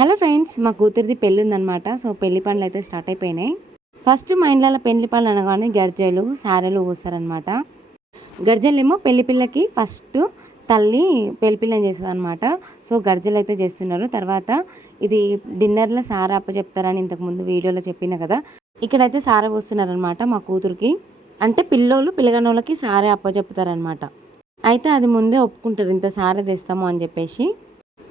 Hello friends, మా కూతురిది పెళ్ళి ఉందన్నమాట. సో పెళ్లి పనులు అయితే స్టార్ట్ అయిపోయినాయి. ఫస్ట్ మా ఇంట్లో పెళ్లి పనులు అనగానే గర్జలు సారెలు పోస్తారనమాట. గర్జలు ఏమో పెళ్లి పిల్లకి ఫస్ట్ తల్లి పెళ్లి పిల్లని చేస్తుంది అనమాట. సో గర్జలు అయితే చేస్తున్నారు. తర్వాత ఇది డిన్నర్లో సార అప్ప చెప్తారని ఇంతకుముందు వీడియోలో చెప్పిన కదా, ఇక్కడైతే సార పోస్తున్నారనమాట మా కూతురికి. అంటే పిల్లగానోళ్ళకి సారే అప్ప చెప్తారనమాట. అయితే అది ముందే ఒప్పుకుంటారు, ఇంత సారే తెస్తాము అని చెప్పేసి.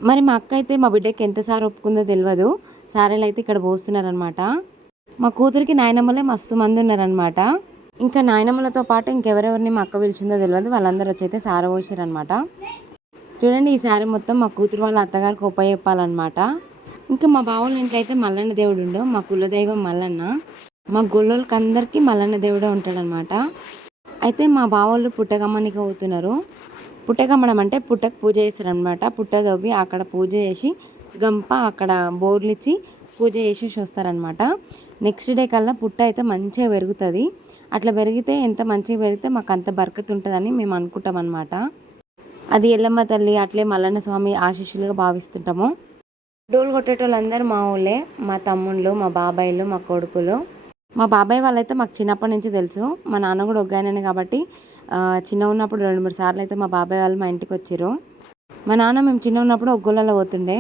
మరి మా అక్క అయితే మా బిడ్డకి ఎంతసారి ఒప్పుకుందో తెలియదు. సారీలు అయితే ఇక్కడ పోస్తున్నారనమాట. మా కూతురికి నాయనమ్మలే మస్తు మంది ఉన్నారనమాట. ఇంకా నాయనమ్మలతో పాటు ఇంకెవరెవరిని మా అక్క పిలిచిందో తెలియదు. వాళ్ళందరూ వచ్చి అయితే సార పోసారనమాట. చూడండి, ఈ సారీ మొత్తం మా కూతురు వాళ్ళ అత్తగారికి ఉపయోగ చెప్పాలన్నమాట. ఇంకా మా బావుల ఇంట్లో అయితే మల్లన్న దేవుడు ఉండు. మా కులదైవం మల్లన్న. మా గొల్లలకి అందరికీ మల్లన్న దేవుడే ఉంటాడనమాట. అయితే మా బావోళ్ళు పుట్టగమ్మనికి అవుతున్నారు. పుట్టగమ్మడం అంటే పుట్టకు పూజ చేస్తారనమాట. పుట్ట తవ్వి అక్కడ పూజ చేసి గంప అక్కడ బోర్లు ఇచ్చి పూజ చేసేసి వస్తారనమాట. నెక్స్ట్ డే కల్లా పుట్ట అయితే మంచిగా పెరుగుతుంది. అట్లా పెరిగితే ఎంత మంచిగా పెరిగితే మాకు అంత బరకత్ ఉంటుందని మేము అనుకుంటాం అనమాట. అది ఎల్లమ్మ తల్లి అట్లే మల్లన్న స్వామి ఆశీస్సులుగా భావిస్తుంటాము. డోలు కొట్టేటోళ్ళందరూ మా ఊళ్ళే, మా తమ్ముళ్ళు, మా బాబాయిలు, మా కొడుకులు. మా బాబాయ్ వాళ్ళైతే మాకు చిన్నప్పటి నుంచి తెలుసు. మా నాన్న కూడా ఒగ్గాయననే కాబట్టి చిన్న ఉన్నప్పుడు 2-3 సార్లు అయితే మా బాబాయ్ వాళ్ళు మా ఇంటికి వచ్చారు. మా నాన్న మేము చిన్న ఉన్నప్పుడు ఒగ్గోళ్ళలో పోతుండే.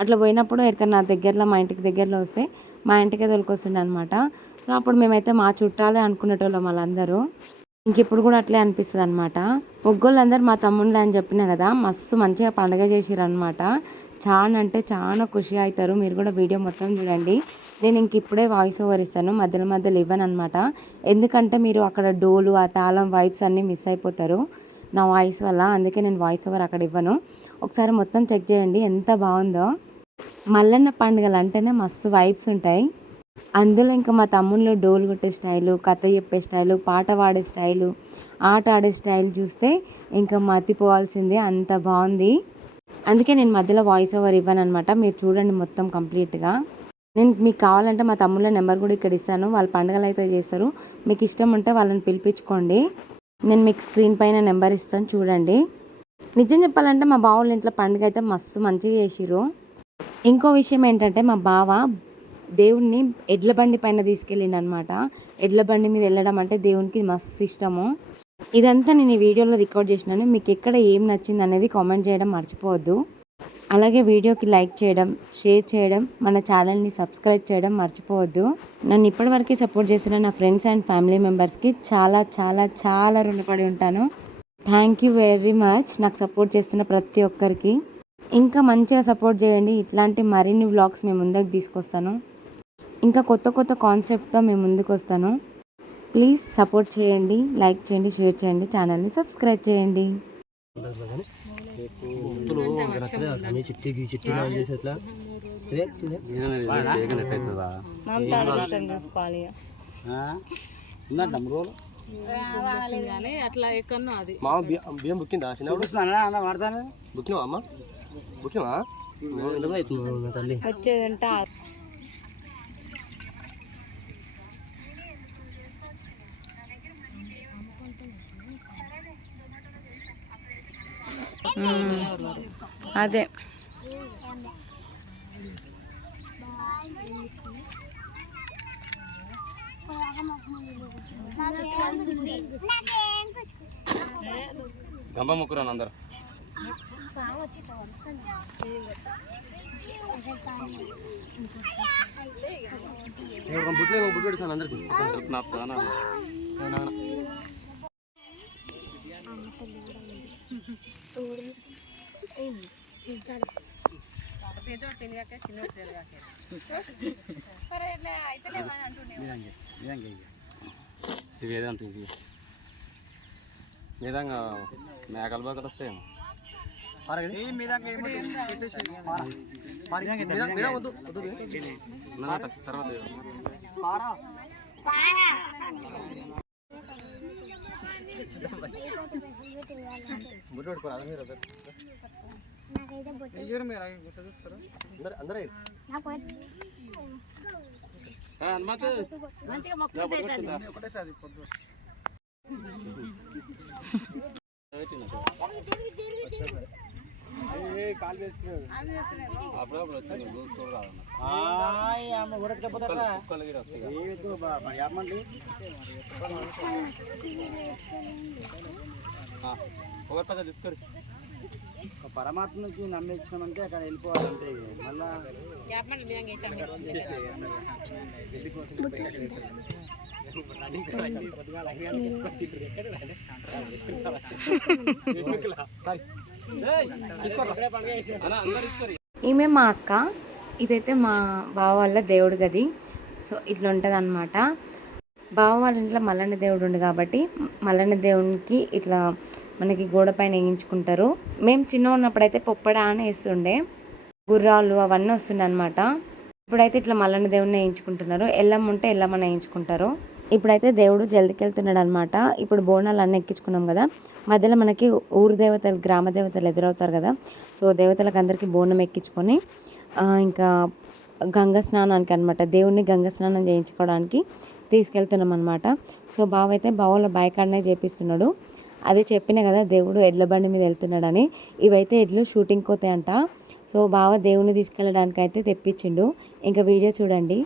అట్లా పోయినప్పుడు ఎక్కడన్నా దగ్గరలో మా ఇంటికి దగ్గరలో వస్తే మా ఇంటికే తొలికొస్తుండే అనమాట. సో అప్పుడు మేమైతే మా చుట్టాలే అనుకునేటోళ్ళం వాళ్ళందరూ. ఇంక ఇప్పుడు కూడా అట్లే అనిపిస్తుంది అనమాట. ఒగ్గోళ్ళందరూ మా తమ్ముళ్ళే అని చెప్పినా కదా, మస్తు మంచిగా పండగ చేసిర్రు అనమాట. చాలా అంటే చాలా ఖుషి అవుతారు. మీరు కూడా వీడియో మొత్తం చూడండి. నేను ఇంక ఇప్పుడే వాయిస్ ఓవర్ ఇస్తాను, మధ్యలో మధ్యలో ఇవ్వను అనమాట. ఎందుకంటే మీరు అక్కడ డోలు ఆ తాళం వైబ్స్ అన్నీ మిస్ అయిపోతారు నా వాయిస్ వల్ల. అందుకే నేను వాయిస్ ఓవర్ అక్కడ ఇవ్వను. ఒకసారి మొత్తం చెక్ చేయండి ఎంత బాగుందో. మల్లన్న పండుగలు అంటేనే మస్తు వైబ్స్ ఉంటాయి. అందులో ఇంకా మా తమ్ముళ్ళు డోలు కొట్టే స్టైలు, కథ చెప్పే స్టైలు, పాట పాడే స్టైలు, ఆట ఆడే స్టైల్ చూస్తే ఇంకా మతిపోవాల్సిందే, అంత బాగుంది. అందుకే నేను మధ్యలో వాయిస్ ఓవర్ ఇవ్వను అనమాట. మీరు చూడండి మొత్తం కంప్లీట్గా. నేను మీకు కావాలంటే మా తమ్ముళ్ళ నెంబర్ కూడా ఇక్కడ ఇస్తాను. వాళ్ళు పండుగలు అయితే చేస్తారు. మీకు ఇష్టం ఉంటే వాళ్ళని పిలిపించుకోండి. నేను మీకు స్క్రీన్ పైన నెంబర్ ఇస్తాను, చూడండి. నిజం చెప్పాలంటే మా బావుల ఇంట్లో పండుగ అయితే మస్తు మంచిగా చేసిర్రు. ఇంకో విషయం ఏంటంటే మా బావ దేవుడిని ఎడ్ల బండి పైన తీసుకెళ్ళిండు అనమాట. ఎడ్ల బండి మీద వెళ్ళడం అంటే దేవునికి మస్తు ఇష్టము. ఇదంతా నేను ఈ వీడియోలో రికార్డ్ చేసినాను. మీకు ఎక్కడ ఏం నచ్చింది అనేది కామెంట్ చేయడం మర్చిపోవద్దు. అలాగే వీడియోకి లైక్ చేయడం, షేర్ చేయడం, మన ఛానల్ని సబ్స్క్రైబ్ చేయడం మర్చిపోవద్దు. నన్ను ఇప్పటివరకు సపోర్ట్ చేసిన నా ఫ్రెండ్స్ అండ్ ఫ్యామిలీ మెంబర్స్కి చాలా చాలా చాలా రుణపడి ఉంటాను. థ్యాంక్ యూ వెరీ మచ్ నాకు సపోర్ట్ చేస్తున్న ప్రతి ఒక్కరికి. ఇంకా మంచిగా సపోర్ట్ చేయండి. ఇట్లాంటి మరిన్ని వ్లాగ్స్ మేము ముందుకు తీసుకొస్తాను. ఇంకా కొత్త కొత్త కాన్సెప్ట్తో మేము ముందుకు వస్తాను. ప్లీజ్ సపోర్ట్ చేయండి, లైక్ చేయండి, షేర్ చేయండి, ఛానల్ని సబ్స్క్రైబ్ చేయండి. అట్లా ఎక్కడో అది బియ్యం బుక్కిందా బుక్కినావా అమ్మ? బుక్కినావా వచ్చేదంటే అదే గంప ముక్కురాను అందరు. బుట్లు పెడతాను అందరికి. ఇవి ఏదంటే ఇది నిజంగా మేకల బాగా వస్తాయేమో. తర్వాత బుట్టు పెట్టుకోరా మీరు అందరూ అప్పుడప్పుడు వచ్చింది దూసుకోడు రాదన్న కుక్కలు గిడ వస్తాయి ఒకరి పద తీసుకొని పరమాత్మ నుంచి నమ్మించామంటే అక్కడ వెళ్ళిపోవాలంటే మళ్ళా ఈమె మా అక్క, ఇదైతే మా బావ వాళ్ళ దేవుడి గది. సో ఇట్లా ఉంటుంది అనమాట. బావ వాళ్ళ ఇంట్లో మల్లన్న దేవుడు ఉండు కాబట్టి మల్లన్న దేవునికి ఇట్లా మనకి గోడ పైన వేయించుకుంటారు. మేము చిన్న ఉన్నప్పుడైతే పొప్పడ అని వేస్తుండే, గుర్రాలు అవన్నీ వస్తుండే అనమాట. ఇప్పుడైతే ఇట్లా మల్లన్న దేవుడిని వేయించుకుంటున్నారు. ఎల్లమ్మ ఉంటే ఎల్లమ్మని వేయించుకుంటారు. ఇప్పుడైతే దేవుడు జల్దికి వెళ్తున్నాడు అనమాట. ఇప్పుడు బోనాలు అన్నీ ఎక్కించుకున్నాం కదా, మధ్యలో మనకి ఊరు దేవతలు గ్రామ దేవతలు ఎదురవుతారు కదా. సో దేవతలకు అందరికీ బోనం ఎక్కించుకొని ఇంకా గంగ స్నానానికి అనమాట, దేవుణ్ణి గంగ స్నానం చేయించుకోవడానికి తీసుకెళ్తున్నాం అనమాట. సో బావ అయితే బావలో బైకాడనే చేపిస్తున్నాడు. అదే చెప్పిన కదా దేవుడు ఎడ్ల బండి మీద వెళ్తున్నాడని. ఇవైతే ఎడ్లు షూటింగ్ కోతాయంట. సో బావ దేవుణ్ణి తీసుకెళ్ళడానికి అయితే తెప్పించిండు. ఇంకా వీడియో చూడండి.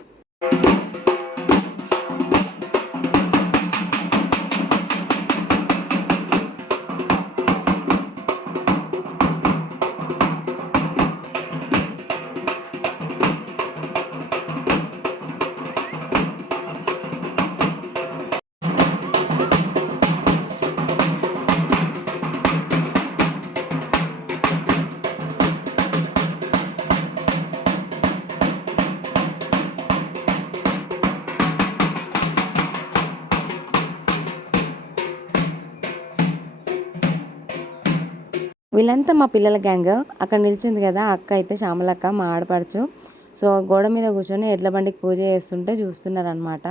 వీళ్ళంతా మా పిల్లల గ్యాంగ్. అక్కడ నిలిచింది కదా అక్క, అయితే శ్యామలక్క మా ఆడపడుచు. సో గోడ మీద కూర్చొని ఎడ్ల బండికి పూజ చేస్తుంటే చూస్తున్నారు అనమాట.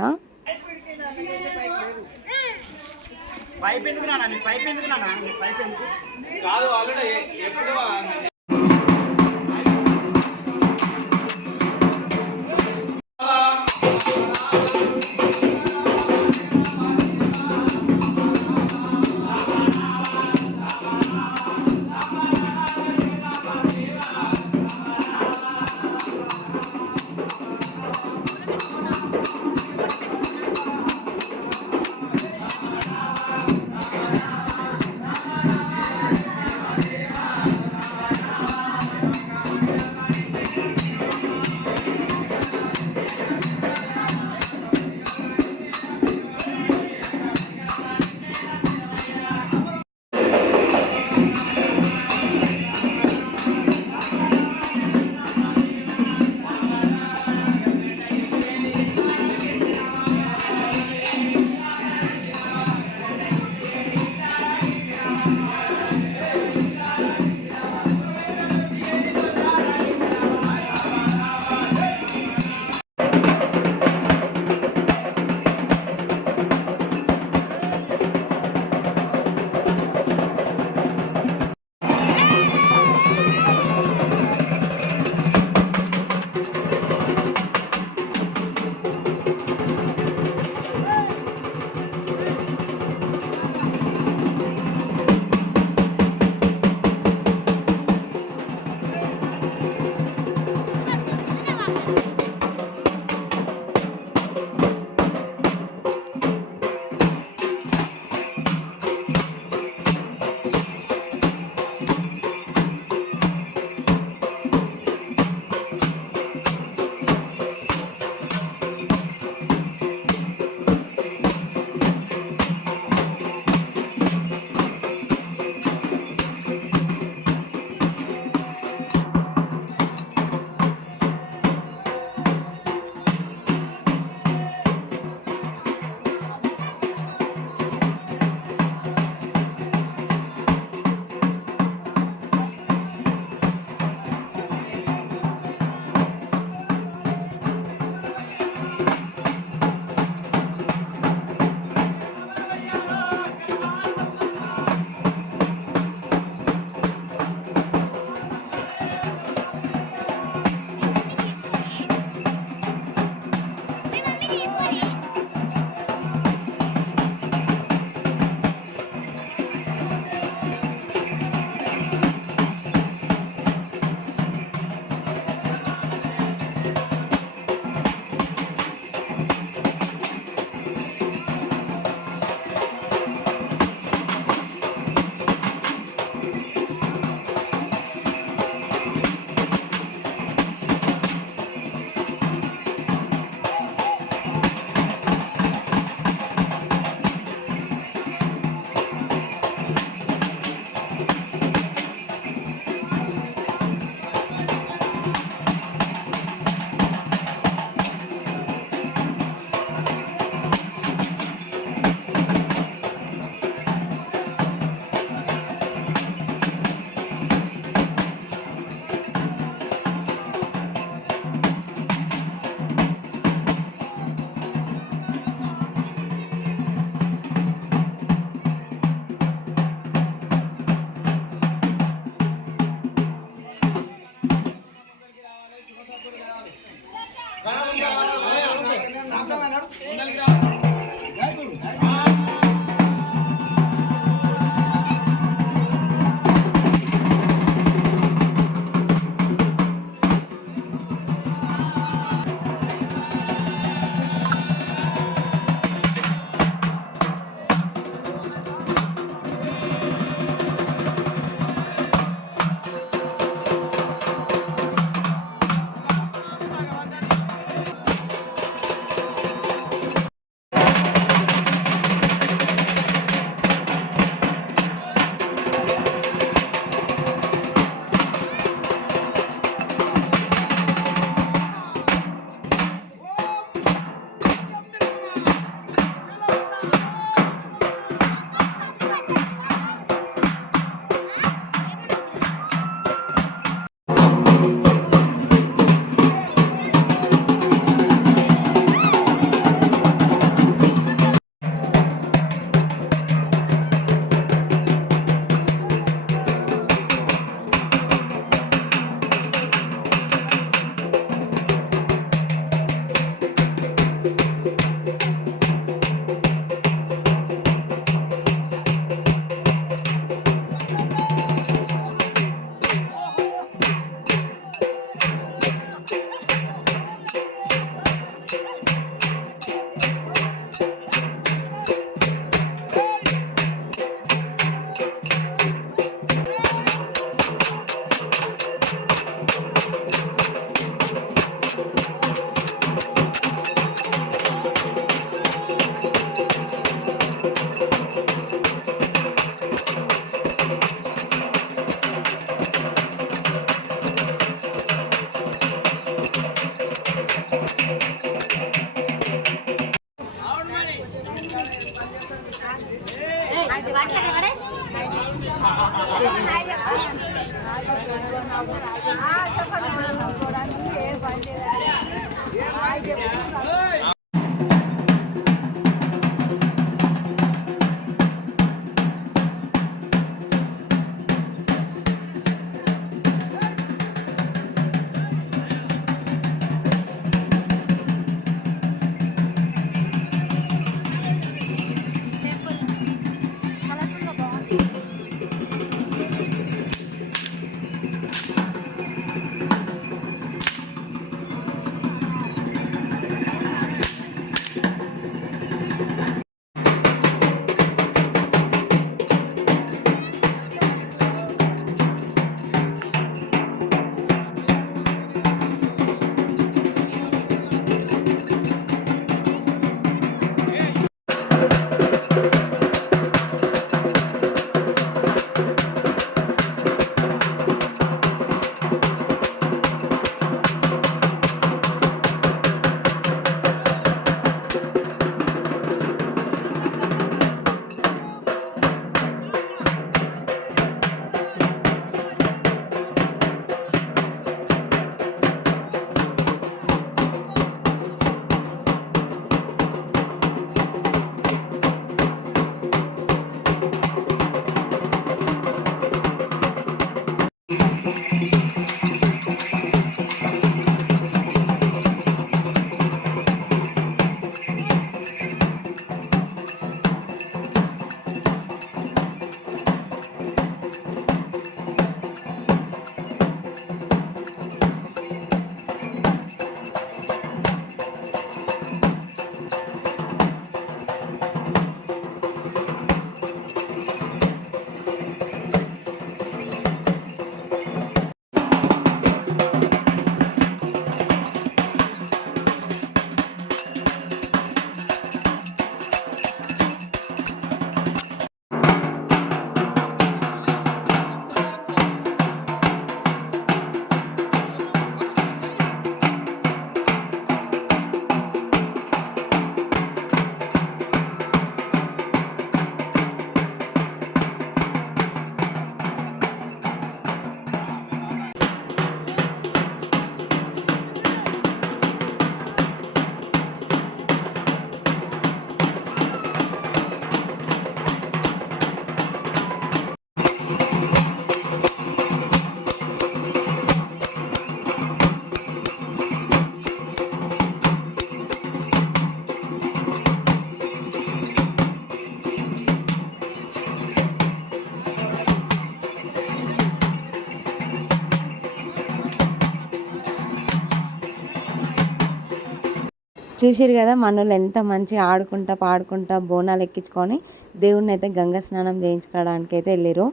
చూసిరు కదా మనోళ్ళు ఎంత మంచిగా ఆడుకుంటా పాడుకుంటా బోనాలు ఎక్కించుకొని దేవుడిని అయితే గంగా స్నానం చేయించుకోవడానికి అయితే వెళ్ళారు.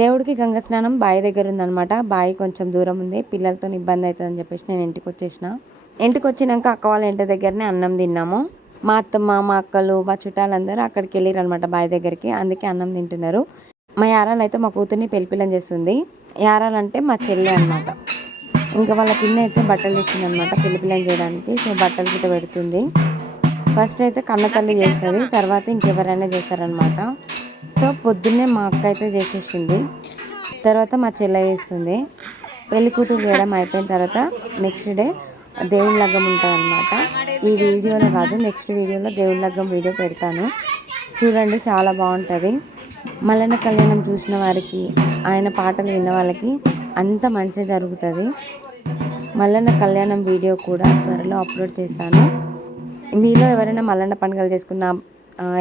దేవుడికి గంగా స్నానం బావి దగ్గర ఉందనమాట. బావి కొంచెం దూరం ఉంది, పిల్లలతో ఇబ్బంది అవుతుందని చెప్పేసి నేను ఇంటికి వచ్చేసిన. ఇంటికి వచ్చినాక అక్క వాళ్ళ ఇంటి దగ్గరనే అన్నం తిన్నాము. మా అత్తమ్మ మా అక్కలు మా చుట్టాలందరూ అక్కడికి వెళ్ళారు అనమాట బావి దగ్గరికి, అందుకే అన్నం తింటున్నారు. మా యారాలు అయితే మా కూతుర్ని పెళ్లిపిల్లని చేస్తుంది. యారాలంటే మా చెల్లె అనమాట. ఇంకా వాళ్ళ పిన్ని అయితే బట్టలు తెచ్చిందనమాట పెళ్లిపిల్లని చేయడానికి. సో బట్టలు గిట్ట పెడుతుంది. ఫస్ట్ అయితే కన్నతల్లి చేస్తుంది, తర్వాత ఇంకెవరైనా చేస్తారనమాట. సో పొద్దున్నే మా అక్క అయితే చేసేసింది, తర్వాత మా చెల్లె చేస్తుంది. పెళ్లి కూతురు చేయడం అయిపోయిన తర్వాత నెక్స్ట్ డే దేవుని లగ్గం ఉంటుంది అనమాట. ఈ వీడియోలో కాదు, నెక్స్ట్ వీడియోలో దేవుని లగ్గం వీడియో పెడతాను చూడండి, చాలా బాగుంటుంది. మల్లన్న కళ్యాణం చూసిన వారికి, ఆయన పాటలు విన్న వాళ్ళకి అంత మంచి జరుగుతుంది. మల్లన్న కళ్యాణం వీడియో కూడా త్వరలో అప్లోడ్ చేస్తాను. మీలో ఎవరైనా మల్లన్న పండుగలు చేసుకున్నా,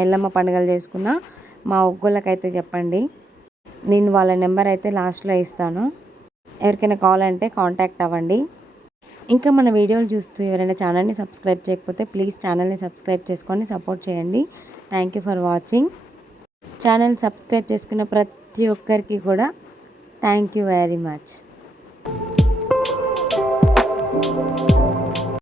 ఎల్లమ్మ పండుగలు చేసుకున్నా మా ఒగ్గోళ్ళకైతే చెప్పండి, నేను వాళ్ళ నెంబర్ అయితే లాస్ట్లో ఇస్తాను. ఎవరికైనా కావాలంటే కాంటాక్ట్ అవ్వండి. ఇంకా మన వీడియోలు చూస్తూ ఎవరైనా ఛానల్ని సబ్స్క్రైబ్ చేయకపోతే ప్లీజ్ ఛానల్ని సబ్స్క్రైబ్ చేసుకొని సపోర్ట్ చేయండి. Thank you for watching. Channel subscribe చేసుకున్న ప్రతి ఒక్కరికి కూడా థ్యాంక్ యూ వెరీ మచ్.